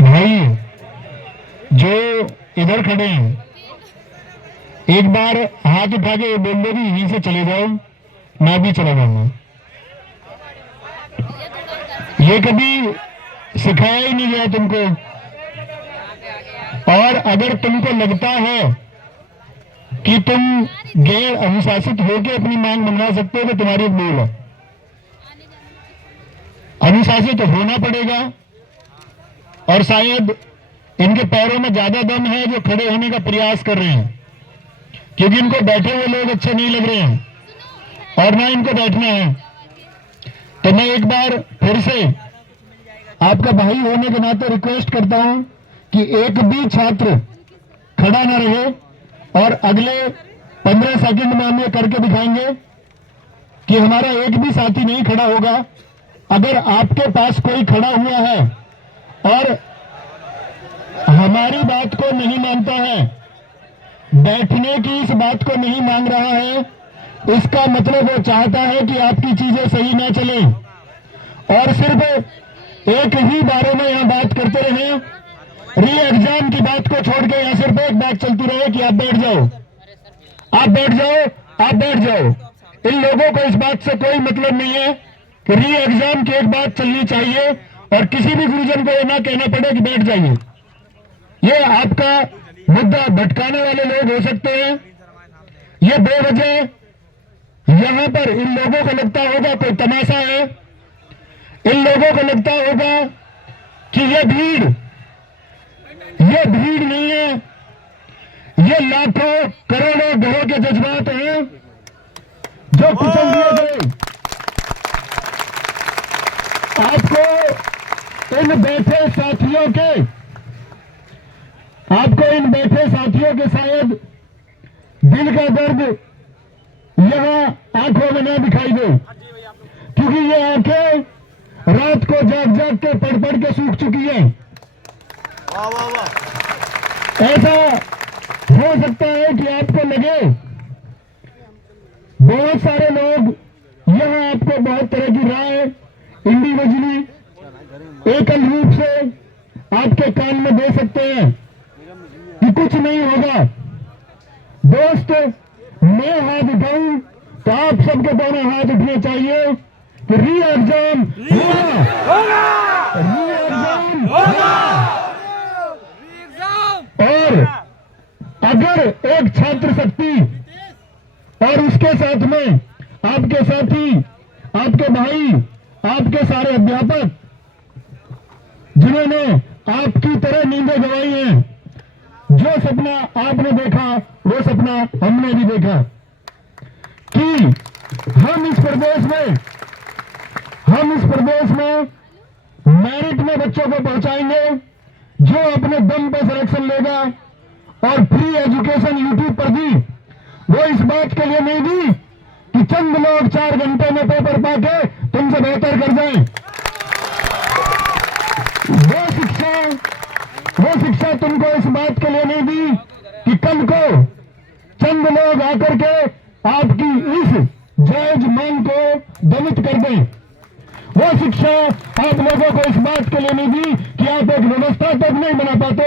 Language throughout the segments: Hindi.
भाई जो इधर खड़े हैं एक बार हाथ उठा के बोल दो कि यहीं से चले जाओ, मैं भी चला जाऊंगा। ये कभी सिखाया ही नहीं गया तुमको। और अगर तुमको लगता है कि तुम गैर अनुशासित होकर अपनी मांग मनवा सकते हो तो तुम्हारी एक भूल है। अनुशासित होना पड़ेगा। और शायद इनके पैरों में ज्यादा दम है जो खड़े होने का प्रयास कर रहे हैं, क्योंकि इनको बैठे हुए लोग अच्छे नहीं लग रहे हैं और ना इनको बैठना है। तो मैं एक बार फिर से आपका भाई होने के नाते रिक्वेस्ट करता हूं कि एक भी छात्र खड़ा ना रहे और अगले 15 सेकंड में हम ये करके दिखाएंगे कि हमारा एक भी साथी नहीं खड़ा होगा। अगर आपके पास कोई खड़ा हुआ है और हमारी बात को नहीं मानता है, बैठने की इस बात को नहीं मांग रहा है, इसका मतलब वो चाहता है कि आपकी चीजें सही ना चले और सिर्फ एक ही बारे में यहां बात करते रहे। री एग्जाम की बात को छोड़ के यहां सिर्फ एक बात चलती रहे कि आप बैठ जाओ, आप बैठ जाओ, आप बैठ जाओ। इन लोगों को इस बात से कोई मतलब नहीं है कि री एग्जाम की एक बात चलनी चाहिए और किसी भी गुरुजन को ये ना कहना पड़े कि बैठ जाइए। ये आपका मुद्दा भटकाने वाले लोग हो सकते हैं। ये बेवजह यहां पर इन लोगों को लगता होगा कोई तमाशा है, इन लोगों को लगता होगा कि ये भीड़ नहीं है, ये लाखों करोड़ों घरों के जज्बात हैं जो कुचल दिए गए। आपको इन बैठे साथियों के शायद दिल का दर्द यहां आंखों में न दिखाई दे, क्योंकि ये आंखें रात को जाग के पढ़ के सूख चुकी हैं। ऐसा हो सकता है कि आपको लगे बहुत सारे लोग यहां आपको बहुत तरह की राय इंडिविजुअली एकल रूप से आपके कान में दे सकते हैं कि कुछ नहीं होगा। दोस्त, मैं हाथ उठाऊं तो आप सबके दोनों हाथ उठने चाहिए कि री एग्जाम होगा, री एग्जाम होगा। और अगर एक छात्र शक्ति और उसके साथ में आपके साथी, आपके भाई, आपके सारे अध्यापक जिन्होंने आपकी तरह नींदें गंवाई हैं, जो सपना आपने देखा वो सपना हमने भी देखा कि हम इस प्रदेश में मेरिट में बच्चों को पहुंचाएंगे जो अपने दम पर सिलेक्शन लेगा। और फ्री एजुकेशन यूट्यूब पर दी, वो इस बात के लिए नहीं दी कि चंद लोग 4 घंटे में पेपर पाके तुमसे बेहतर कर जाएं। वो शिक्षा तुमको इस बात के लिए नहीं दी कि कल को चंद लोग आकर के आपकी इस जायज मांग को दमित कर दें। वो शिक्षा आप लोगों को इस बात के लिए नहीं दी कि आप एक व्यवस्था तक नहीं बना पाते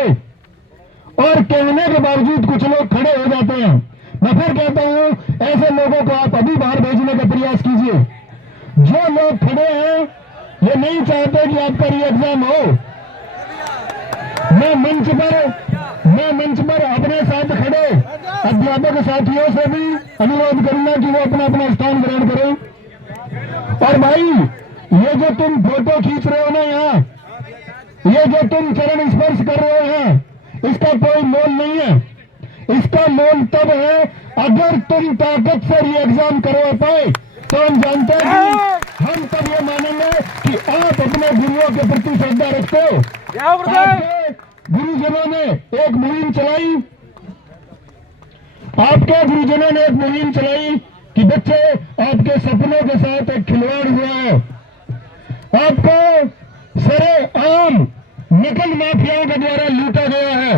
और कहने के बावजूद कुछ लोग खड़े हो जाते हैं। मैं फिर कहता हूं, ऐसे लोगों को आप अभी बाहर भेजने का प्रयास कीजिए। जो लोग खड़े हैं ये नहीं चाहते कि आपका री एग्जाम हो। मैं मंच पर अपने साथ खड़े अध्यापक साथियों से भी अनुरोध करूंगा कि वो अपना अपना स्थान ग्रहण करें। और भाई, ये जो तुम फोटो खींच रहे हो ना यहाँ, ये जो तुम चरण स्पर्श कर रहे हैं, इसका कोई मोल नहीं है। इसका मोल तब है अगर तुम ताकत से री एग्जाम करवा पाए, तो हम जानते हैं कि हम तब ये मानेंगे कि आप अपने गुरुओं के प्रति श्रद्धा रखते हो। आपके गुरुजनों ने एक मुहिम चलाई, कि बच्चे आपके सपनों के साथ एक खिलवाड़ हुआ है। आपको सरेआम नकल माफियाओं के द्वारा लूटा गया है।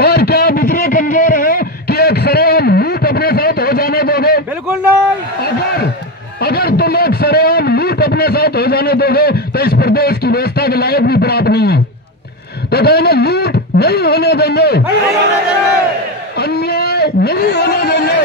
और क्या आप इतने कमजोर हैं कि एक सरेआम लूट अपने साथ हो जाने दोगे? बिल्कुल नहीं। अगर तुम एक सरेआम लूट अपने साथ हो जाने दोगे तो इस प्रदेश की व्यवस्था के लायक भी प्राप्त नहीं है। तो कहेंगे लूट नहीं होने देंगे, अन्याय नहीं होने देंगे।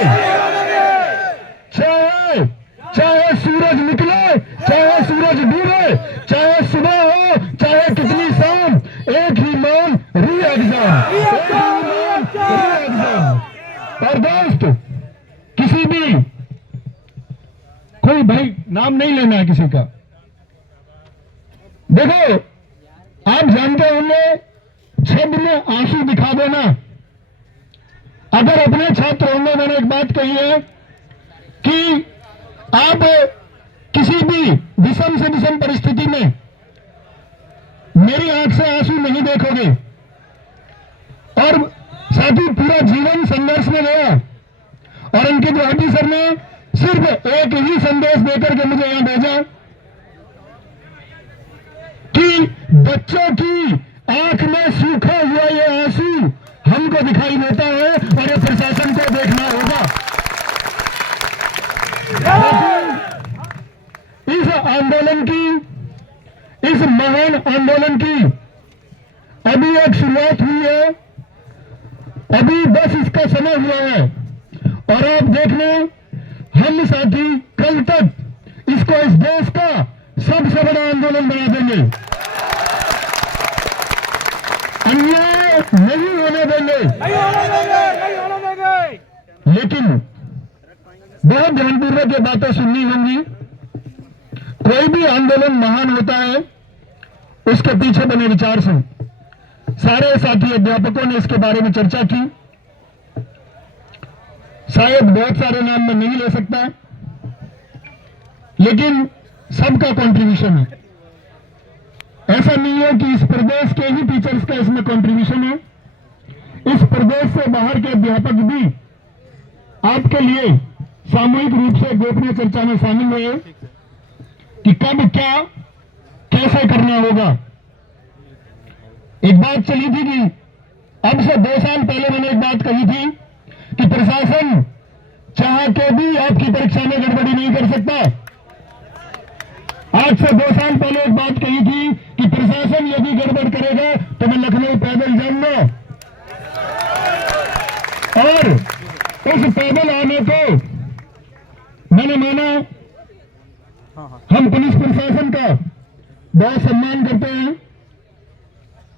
चाहे सूरज निकले, चाहे सूरज डूबे, चाहे सुबह हो, चाहे कितनी शाम, एक ही मान री एग्जाम, एक ही मान री एग्जाम। और दोस्त, किसी भी कोई भाई नाम नहीं लेना है किसी का। देखो, आप जानते होंगे छद में आंसू दिखा देना। अगर अपने छात्र होंगे, मैंने एक बात कही है कि आप किसी भी विषम से विषम परिस्थिति में मेरी आंख से आंसू नहीं देखोगे। और साथी पूरा जीवन संघर्ष में गया और अंकित गुवाहाटी सर ने सिर्फ एक ही संदेश देकर के मुझे यहां भेजा कि बच्चों की आंख में सूखा हुआ ये आंसू हमको दिखाई देता है और ये प्रशासन को देखना होगा। इस आंदोलन की, इस महान आंदोलन की अभी एक शुरुआत हुई है, अभी बस इसका समय हुआ है। और आप देख लें, हम साथी कल तक इसको इस देश का सबसे बड़ा आंदोलन बना देंगे। अन्याय नहीं होने देंगे, लेकिन बहुत ध्यानपूर्वक ये बातें सुननी होंगी। कोई भी आंदोलन महान होता है, उसके पीछे बने विचार से। सारे साथी अध्यापकों ने इसके बारे में चर्चा की। शायद बहुत सारे नाम मैं नहीं ले सकता, लेकिन सबका कंट्रीब्यूशन है। ऐसा नहीं है कि इस प्रदेश के ही टीचर्स का इसमें कंट्रीब्यूशन है। इस प्रदेश से बाहर के अध्यापक भी आपके लिए सामूहिक रूप से गोपनीय चर्चा में शामिल हुए कि कब क्या कैसे करना होगा। एक बात चली थी कि अब से 2 साल पहले मैंने एक बात कही थी कि प्रशासन चाह के भी आपकी परीक्षा में गड़बड़ी नहीं कर सकता। आज से 2 साल पहले एक बात कही थी कि प्रशासन यदि गड़बड़ करेगा तो मैं लखनऊ पैदल जाऊंगा, और उस पैदल आने को मैंने माना। हम पुलिस प्रशासन का बहुत सम्मान करते हैं,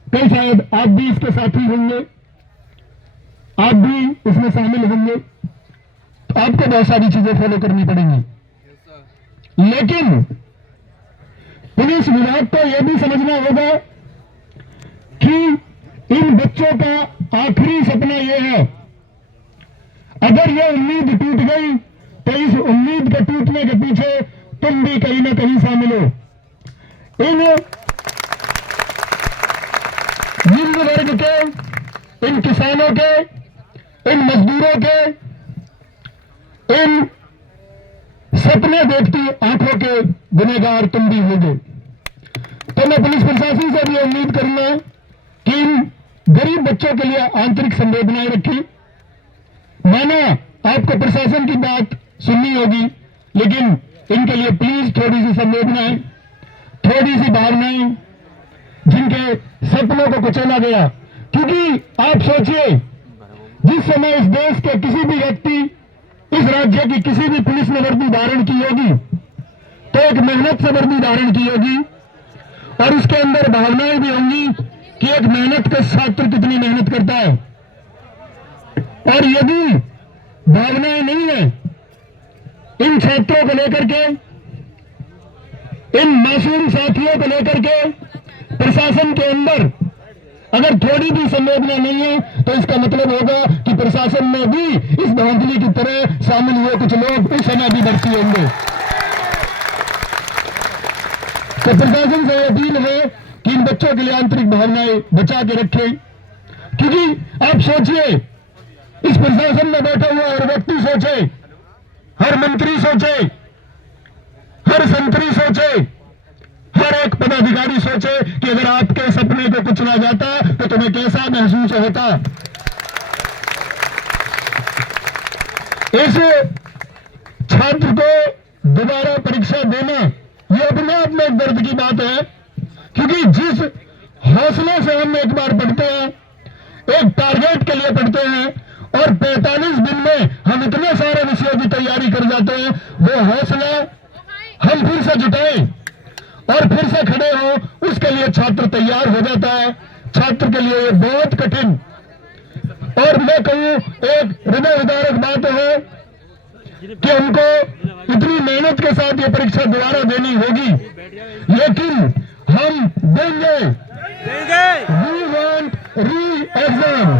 कई शायद आप भी इसके साथी होंगे, आप भी इसमें शामिल होंगे, तो आपको बहुत सारी चीजें फॉलो करनी पड़ेंगी। लेकिन पुलिस विभाग को यह भी समझना होगा कि इन बच्चों का आखिरी सपना यह है, अगर यह उम्मीद टूट गई तो इस उम्मीद के टूटने के पीछे तुम भी कहीं ना कहीं शामिल हो। इन निम्न वर्ग के, इन किसानों के, इन मजदूरों के, इन सपने देखती आंखों के गुनहगार तुम भी होगे। तो मैं पुलिस प्रशासन से भी उम्मीद करूंगा कि इन गरीब बच्चों के लिए आंतरिक संवेदनाएं रखी। माना आपको प्रशासन की बात सुननी होगी, लेकिन इनके लिए प्लीज थोड़ी सी संवेदनाएं, थोड़ी सी भावनाएं, जिनके सपनों को कुचला गया। क्योंकि आप सोचिए, जिस समय इस देश के किसी भी व्यक्ति, इस राज्य की किसी भी पुलिस ने वर्दी धारण की होगी तो एक मेहनत से वर्दी धारण की होगी, और उसके अंदर भावनाएं भी होंगी कि एक मेहनत का छात्र कितनी मेहनत करता है। और यदि भावनाएं नहीं है इन छात्रों को लेकर के, इन मासूम साथियों को लेकर के, प्रशासन के अंदर अगर थोड़ी भी संवेदना नहीं है, तो इसका मतलब होगा कि प्रशासन में भी इस धांधली की तरह शामिल हुए कुछ लोग उस समय भी भर्ती होंगे। तो प्रशासन से अपील है कि इन बच्चों के लिए आंतरिक भावनाएं बचा के रखें। क्योंकि आप सोचिए, इस प्रशासन में बैठा हुआ हर व्यक्ति सोचे, हर मंत्री सोचे, हर संतरी सोचे, हर एक पदाधिकारी सोचे कि अगर आपके सपने को कुचला जाता तो तुम्हें कैसा महसूस होता। इस छात्र को दोबारा परीक्षा देना ये अपने आप में एक दर्द की बात है, क्योंकि जिस हौसले से हम एक बार पढ़ते हैं, एक टारगेट के लिए पढ़ते हैं और 45 दिन में हम इतने सारे विषयों की तैयारी कर जाते हैं, वो हौसला हम फिर से जुटाएं और फिर से खड़े हो, उसके लिए छात्र तैयार हो जाता है। छात्र के लिए ये बहुत कठिन और मैं कहूं एक हृदय विदारक बात है कि हमको इतनी मेहनत के साथ ये परीक्षा दोबारा देनी होगी, लेकिन हम देंगे। We want re exam.